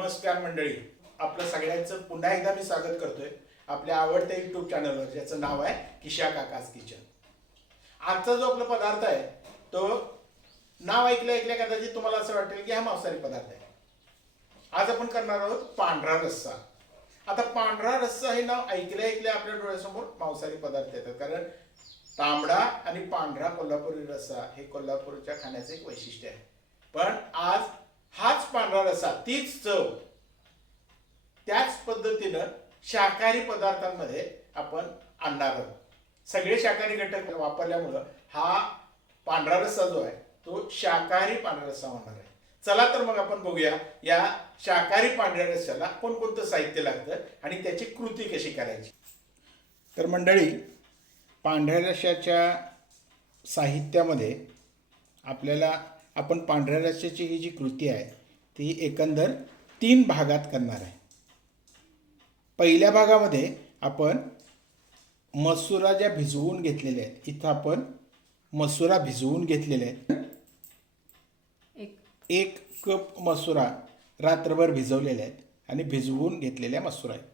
नमस्कार मंडळी. आपलं सगळ्यांचं पुन्हा एकदा मी स्वागत करतोय आपल्या आवडत्या युट्यूब चॅनलवर ज्याचं नाव आहे किशा काकाज किचन. आजचा जो आपला पदार्थ आहे तो नाव ऐकल्या ऐकल्या कदाचित तुम्हाला असं वाटेल की हा मांसाहारी पदार्थ आहे. आज आपण करणार आहोत पांढरा रस्सा. आता पांढरा रस्सा हे नाव ऐकल्या ऐकल्या आपल्या डोळ्यासमोर मांसाहारी पदार्थ येतात. कारण तांबडा आणि पांढरा कोल्हापुरी रस्सा हे कोल्हापूरच्या खाण्याचं एक वैशिष्ट्य आहे. पण आज हाच पांढरा रसा तीच चव. त्याच पद्धतीनं शाकाहारी पदार्थांमध्ये आपण आणणार आहोत. सगळे शाकाहारी घटक वापरल्यामुळं हा पांढरा रस्सा जो आहे तो शाकाहारी पांढरा रस्सा होणार आहे. चला तर मग आपण बघूया या शाकाहारी पांढऱ्या रस्स्याला कोणकोणतं साहित्य लागतं आणि त्याची कृती कशी करायची? तर मंडळी पांढऱ्या रश्श्याच्या साहित्यामध्ये आपल्याला आपण पांढऱ्या रश्श्याची ही जी कृती आहे ती एकंदर तीन भागात करणार आहे. पहिल्या भागामध्ये आपण मसुरा ज्या भिजवून घेतलेल्या आहेत इथं आपण मसुरा भिजवून घेतलेल्या आहेत. एक. एक कप मसुरा रात्रभर भिजवलेल्या आहेत आणि भिजवून घेतलेल्या मसुरा आहेत.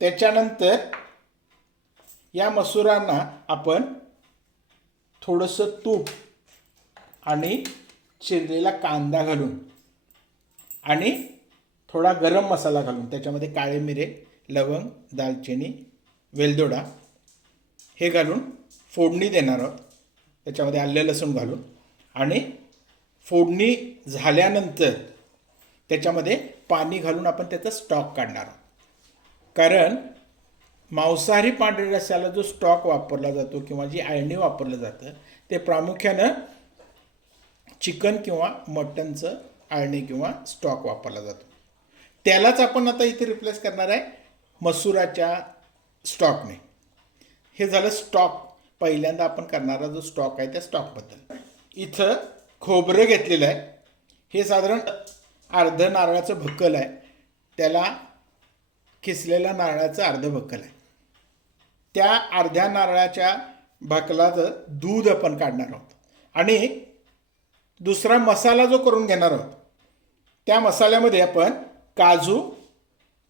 त्याच्यानंतर या मसुरांना आपण थोडंसं तूप आणि चिरलेला कांदा घालून आणि थोडा गरम मसाला घालून त्याच्यामध्ये काळे मिरे लवंग दालचिनी वेलदोडा हे घालून फोडणी देणार आहोत. त्याच्यामध्ये आलं लसूण घालून. आणि फोडणी झाल्यानंतर त्याच्यामध्ये पाणी घालून आपण त्याचा स्टॉक काढणार आहोत. कारण मांसाहारी पांढऱ्या रस्याला जो स्टॉक वापरला जातो किंवा जी आळणी वापरलं जातं ते प्रामुख्यानं चिकन किंवा मटनचं आळणी किंवा स्टॉक वापरला जातो. त्यालाच आपण आता इथे रिप्लेस करणार आहे मसुराच्या स्टॉकने. हे झालं स्टॉक. पहिल्यांदा आपण करणारा जो स्टॉक आहे त्या स्टॉकबद्दल. इथं खोबरं घेतलेलं आहे. हे साधारण अर्ध नारळाचं भक्कल आहे. त्याला किसलेल्या नारळाचं अर्ध भक्कल आहे. त्या अर्ध्या नारळाच्या भाकलाचं दूध आपण काढणार आहोत. आणि दुसरा मसाला जो करून घेणार आहोत त्या मसाल्यामध्ये आपण काजू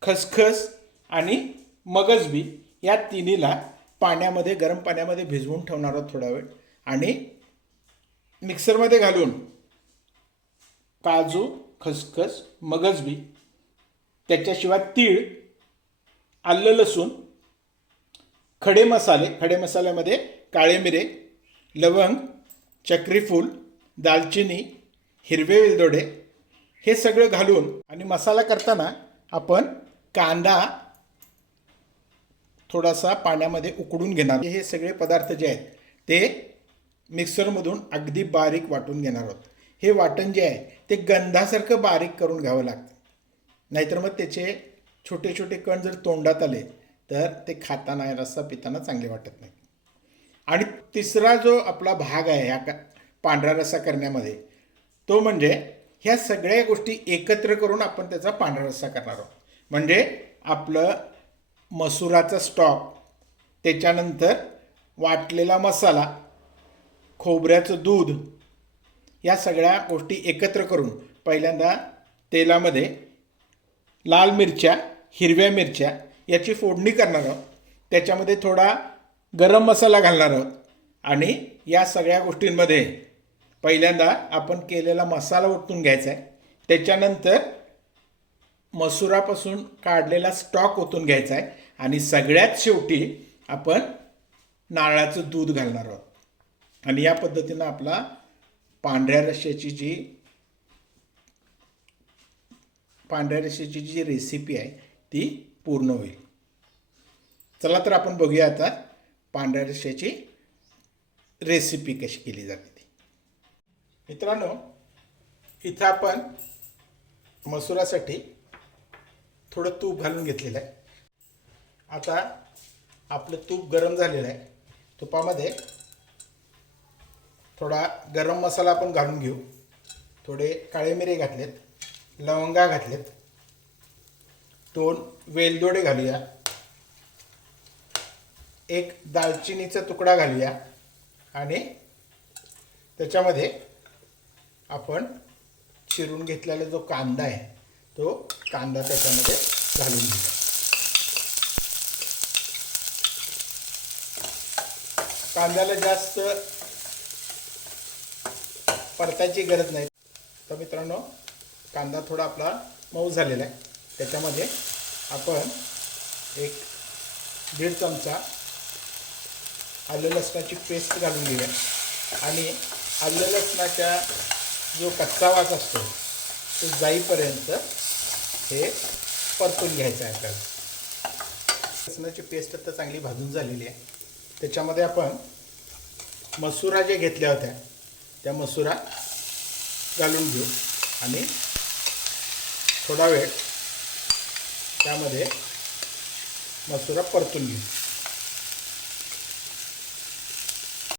खसखस आणि मगजबी या तिन्हीला पाण्यामध्ये गरम पाण्यामध्ये भिजवून ठेवणार आहोत थोडा वेळ. आणि मिक्सरमध्ये घालून काजू खसखस मगजबी त्याच्याशिवाय तीळ आलं लसूण खडे मसाले खडे मसाल्यामध्ये काळे मिरे लवंग चक्रीफूल दालचिनी हिरवे वेलदोडे हे सगळं घालून आणि मसाला करताना आपण कांदा थोडासा पाण्यामध्ये उकडून घेणार. हे सगळे पदार्थ जे आहेत ते मिक्सरमधून अगदी बारीक वाटून घेणार आहोत. हे वाटण जे आहे ते गंधासारखं बारीक करून घ्यावं लागतं. नाहीतर मग त्याचे छोटे छोटे कण जर तोंडात आले तर ते खाताना रस्सा पिताना चांगले वाटत नाही. आणि तिसरा जो आपला भाग आहे ह्या का पांढरा रस्सा करण्यामध्ये. तो म्हणजे ह्या सगळ्या गोष्टी एकत्र करून आपण त्याचा पांढरा रस्सा करणार आहोत. म्हणजे आपलं मसुराचा स्टॉक त्याच्यानंतर वाटलेला मसाला खोबऱ्याचं दूध या सगळ्या गोष्टी एकत्र करून पहिल्यांदा तेलामध्ये लाल मिरच्या हिरव्या मिरच्या याची फोडणी करणार आहोत. त्याच्यामध्ये थोडा गरम मसाला घालणार आहोत. आणि या सगळ्या गोष्टींमध्ये पहिल्यांदा आपण केलेला मसाला ओतून घ्यायचा आहे. त्याच्यानंतर मसुरापासून काढलेला स्टॉक ओतून घ्यायचा आहे. आणि सगळ्यात शेवटी आपण नारळाचं दूध घालणार आहोत. आणि या पद्धतीनं आपला पांढऱ्या रश्याची जी पांढऱ्या रश्श्याची जी रेसिपी आहे ती पूर्ण होईल. चला तर आपण बघूया आता पांढऱ्या रश्श्याची रेसिपी कशी केली जाते. मित्रांनो इथं आपण मसुरासाठी थोडं तूप घालून घेतलेलं आहे. आता आपलं तूप गरम झालेलं आहे. तुपामध्ये थोडा गरम मसाला आपण घालून घेऊ. थोडे काळे मिरे घातलेत लवंगा घातलेत. दोन वेलदोडे घालूया. एक दालचिनीचा तुकडा घालूया. आणि त्याच्यामध्ये आपण चिरून घेतलेला जो कांदा आहे तो कांदा त्याच्यामध्ये घालून घेऊ. कांद्याला जास्त परतायची गरज नाही. तर मित्रांनो कांदा थोडा आपला मऊ झालेला आहे. त्याच्यामध्ये आपण एक दीड चमचा आलं लसणाची पेस्ट घालून घेऊया. आणि आलं लसणाच्या जो कच्चा वास असतो तो जाईपर्यंत हे परतून घ्यायचं आहे आपल्याला. लसणाची पेस्ट आता चांगली भाजून झालेली आहे. त्याच्यामध्ये आपण मसुरा जे घेतल्या होत्या त्या मसुरा घालून घेऊ. आणि थोडा वेळ त्यामध्ये मसुरा परतून घेऊ.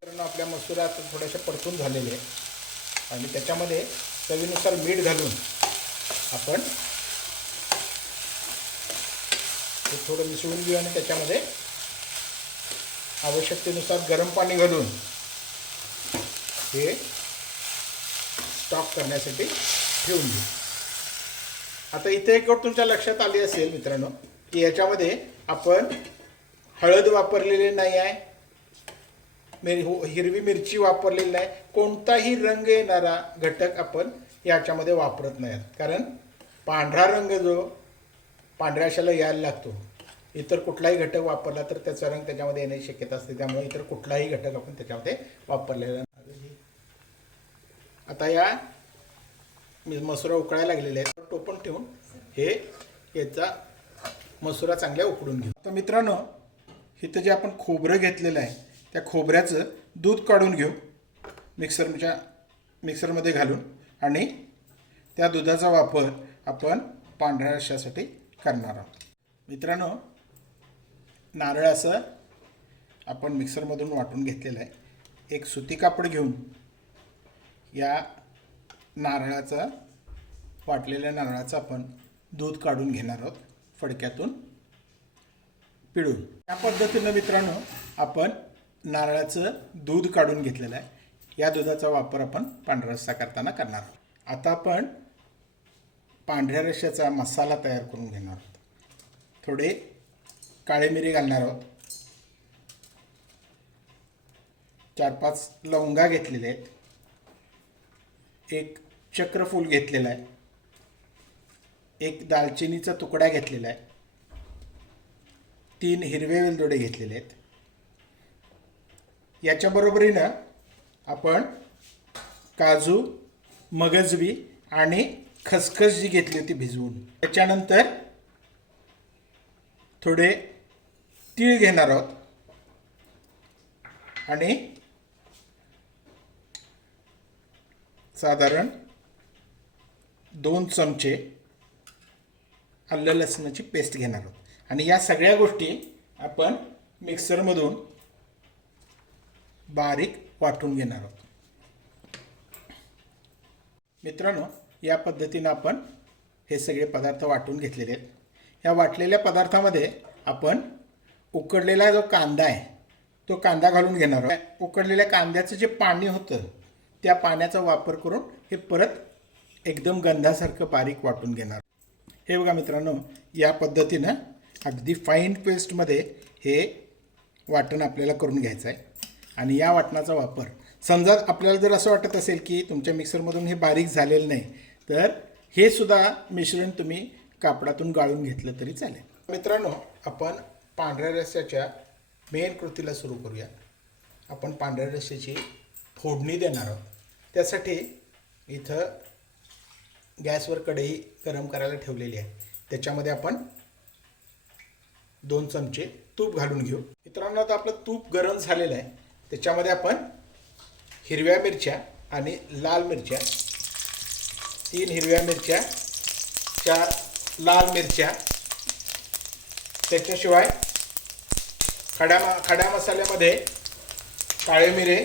कारण आपल्या मसुरा आता थोड्याशा परतून झालेल्या आहे आणि त्याच्यामध्ये चवीनुसार मीठ घालून आपण ते थोडं मिसळून घेऊ आणि त्याच्यामध्ये आवश्यकतेनुसार गरम पाणी घालून हे स्टॉक करण्यासाठी ठेवून घेऊ. आता इथे एक गोष्ट तुमच्या लक्षात आली असेल मित्रांनो की याच्यामध्ये आपण हळद वापरलेली नाही आहे. मिर हो- हिरवी मिरची वापरलेली नाही. कोणताही रंग येणारा घटक आपण याच्यामध्ये वापरत नाही कारण पांढरा रंग जो पांढऱ्या अशाला यायला लागतो. इतर कुठलाही घटक वापरला तर त्याचा रंग त्याच्यामध्ये येण्याची शक्यता असते. त्यामुळे इतर कुठलाही घटक आपण त्याच्यामध्ये वापरलेला नाही. आता या मसुरा उकळायला लागलेले आहेत. टोपण ठेवून हे याचा मसुरा चांगल्या उकडून घेऊ. तर मित्रांनो इथं जे आपण खोबरं घेतलेलं आहे त्या खोबऱ्याचं दूध काढून घेऊ. मिक्सरच्या मिक्सरमध्ये घालून. आणि त्या दुधाचा वापर आपण पांढऱ्या रशासाठी करणार आहोत. मित्रांनो नारळ असं आपण मिक्सरमधून वाटून घेतलेलं आहे. एक सुती कापड घेऊन या नारळाचा वाटलेल्या नारळाचं आपण दूध काढून घेणार आहोत. फडक्यातून पिळून. या पद्धतीनं मित्रांनो आपण नारळाचं दूध काढून घेतलेलं आहे. या दुधाचा वापर आपण पांढरा रस्सा करताना करणार आहोत. आता आपण पांढऱ्या रश्श्याचा मसाला तयार करून घेणार आहोत. थोडे काळे मिरी घालणार आहोत. चार पाच लवंगा घेतलेले आहेत. एक चक्रफूल घेतलेला आहे. एक दालचिनीचा तुकडा घेतलेला आहे. तीन हिरवे वेलदोडे घेतलेले आहेत. याच्या बरोबरीनं आपण काजू मगजबी आणि खसखस जी घेतली होती भिजवून त्याच्यानंतर थोडे तीळ घेणार आहोत. आणि साधारण दोन चमचे आलं लसणाची पेस्ट घेणार आहोत. आणि या सगळ्या गोष्टी आपण मिक्सरमधून बारीक वाटून घेणार आहोत. मित्रांनो या पद्धतीनं आपण हे सगळे पदार्थ वाटून घेतलेले आहेत. या वाटलेल्या पदार्थामध्ये आपण उकडलेला जो कांदा आहे तो कांदा घालून घेणार आहोत. उकडलेल्या कांद्याचं जे पाणी होतं त्या पाण्याचा वापर करून हे परत एकदम गंधासारखं बारीक वाटून घेणार हे बघा मित्रांनो या पद्धतीनं अगदी फाईन पेस्टमध्ये हे वाटण आपल्याला करून घ्यायचं आहे. आणि या वाटणाचा वापर. समजा आपल्याला जर असं वाटत असेल की तुमच्या मिक्सरमधून हे बारीक झालेलं नाही तर हे सुद्धा मिश्रण तुम्ही कापडातून गाळून घेतलं तरी चालेल. मित्रांनो आपण पांढऱ्या रस्स्याच्या मेन कृतीला सुरू करूया. आपण पांढऱ्या रस्स्याची फोडणी देणार आहोत. त्यासाठी इथं गॅसवर कढई गरम करायला ठेवलेली आहे. त्याच्यामध्ये आपण दोन चमचे तूप घालून घेऊ. मित्रांनो आता आपलं तूप गरम झालेलं आहे. त्याच्यामध्ये आपण हिरव्या मिरच्या आणि लाल मिरच्या तीन हिरव्या मिरच्या चार लाल मिरच्या त्याच्याशिवाय खड्या मा खड्या मसाल्यामध्ये काळे मिरे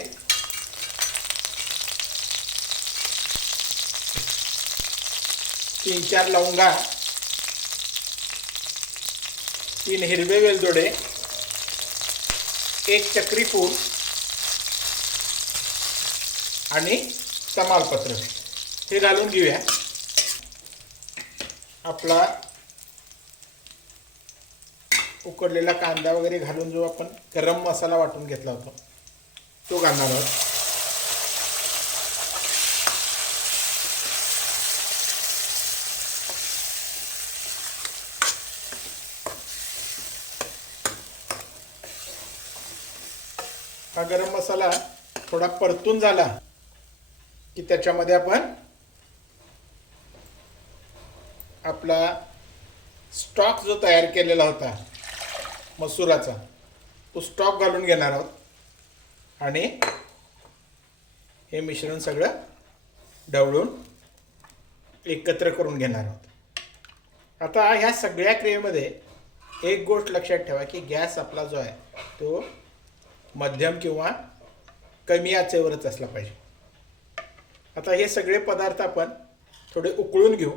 तीन चार लवंगा तीन हिरवे वेलदोडे एक चक्री आणि तमालपत्र. हे घालून घेऊया. आपला उकडलेला कांदा वगैरे घालून जो आपण गरम मसाला वाटून घेतला होता तो घालणार आहोत. हा गरम मसाला थोडा परतून झाला. की त्याच्यामध्ये आपण आपला स्टॉक जो तयार केलेला होता मसुराचा तो स्टॉक घालून घेणार आहोत. आणि हे मिश्रण सगळं ढवळून एकत्र करून घेणार आहोत. आता ह्या सगळ्या क्रियेमध्ये एक गोष्ट लक्षात ठेवा की गॅस आपला जो आहे तो मध्यम किंवा कमी आचेवरच असला पाहिजे. आता हे सगळे पदार्थ आपण थोडे उकळून घेऊ.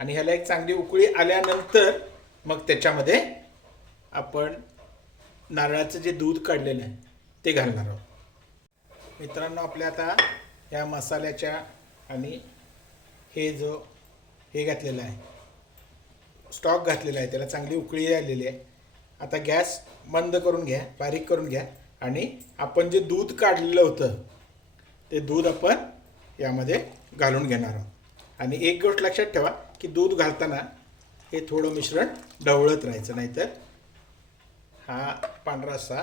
आणि ह्याला एक चांगली उकळी आल्यानंतर मग त्याच्यामध्ये आपण नारळाचं जे दूध काढलेलं आहे ते घालणार आहोत. मित्रांनो आपल्या आता या मसाल्याच्या आणि हे जो हे घातलेलं आहे स्टॉक घातलेला आहे त्याला चांगली उकळी आलेली आहे. आता गॅस बंद करून घ्या बारीक करून घ्या. आणि आपण जे दूध काढलेलं होतं ते दूध आपण यामध्ये घालून घेणार आहोत. आणि एक गोष्ट लक्षात ठेवा की दूध घालताना हे थोडं मिश्रण ढवळत राहायचं नाहीतर हा पांढरा असा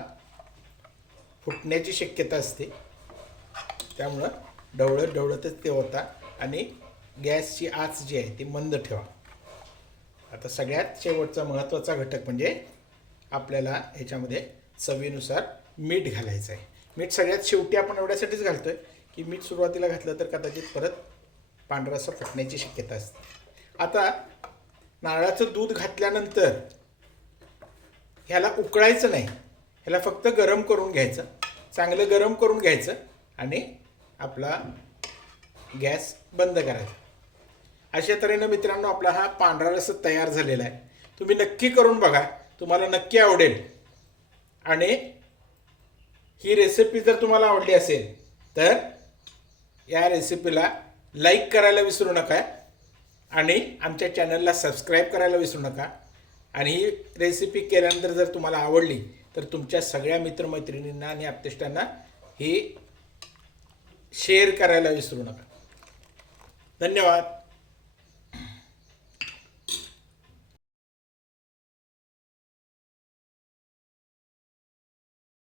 फुटण्याची शक्यता असते. त्यामुळं ढवळत ढवळतच ते होता. आणि गॅसची आच जी आहे ती मंद ठेवा. आता सगळ्यात शेवटचा महत्त्वाचा घटक म्हणजे आपल्याला ह्याच्यामध्ये चवीनुसार मीठ घालायचं आहे. मीठ सगळ्यात शेवटी आपण एवढ्यासाठीच घालतो आहे की मीठ सुरुवातीला घातलं तर कदाचित परत पांढरा रस्सा फुटण्याची शक्यता असते. आता नारळाचं दूध घातल्यानंतर ह्याला उकळायचं नाही. ह्याला फक्त गरम करून घ्यायचं. चांगलं गरम करून घ्यायचं आणि आपला गॅस बंद करायचा. अशा तऱ्हेनं मित्रांनो आपला हा पांढरा रस तयार झालेला आहे. तुम्ही नक्की करून बघा. तुम्हाला नक्की आवडेल. आणि ही रेसिपी जर तुम्हाला आवडली असेल तर या रेसिपीला लाईक करायला विसरू नका आणि आमच्या चॅनलला सबस्क्राईब करायला विसरू नका. आणि ही रेसिपी केल्यानंतर जर तुम्हाला आवडली तर तुमच्या सगळ्या मित्रमैत्रिणींना आणि आप्तिष्टांना ही शेअर करायला विसरू नका. धन्यवाद.